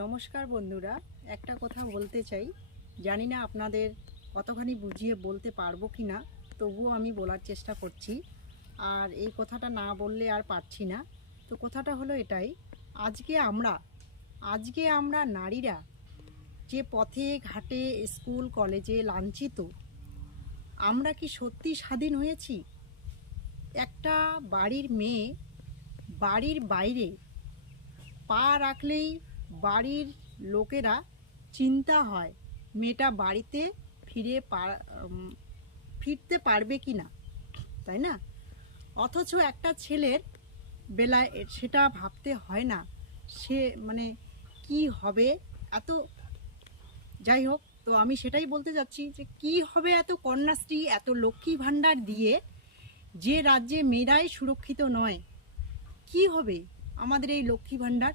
নমস্কার বন্ধুরা, একটা কথা বলতে চাই। জানি না আপনাদের কতখানি বুঝিয়ে বলতে পারবো কি না, তবুও আমি বলার চেষ্টা করছি। আর এই কথাটা না বললে আর পারছি না। তো কথাটা হলো এটাই, আজকে আমরা নারীরা যে পথে ঘাটে স্কুল কলেজে লাঞ্ছিত, আমরা কি সত্যি স্বাধীন হয়েছি? একটা বাড়ির মেয়ে বাড়ির বাইরে পা রাখলেই বাড়ির লোকেরা চিন্তা হয় মেয়েটা বাড়িতে ফিরতে পারবে কি না, তাই না? অথচ একটা ছেলের বেলায় সেটা ভাবতে হয় না। সে মানে কি হবে এত, যাই হোক। তো আমি সেটাই বলতে যাচ্ছি যে কি হবে এত কন্যাশ্রী, এত লক্ষ্মী ভাণ্ডার দিয়ে যে রাজ্যে মেয়েরাই সুরক্ষিত নয়। কি হবে আমাদের এই লক্ষ্মী ভাণ্ডার?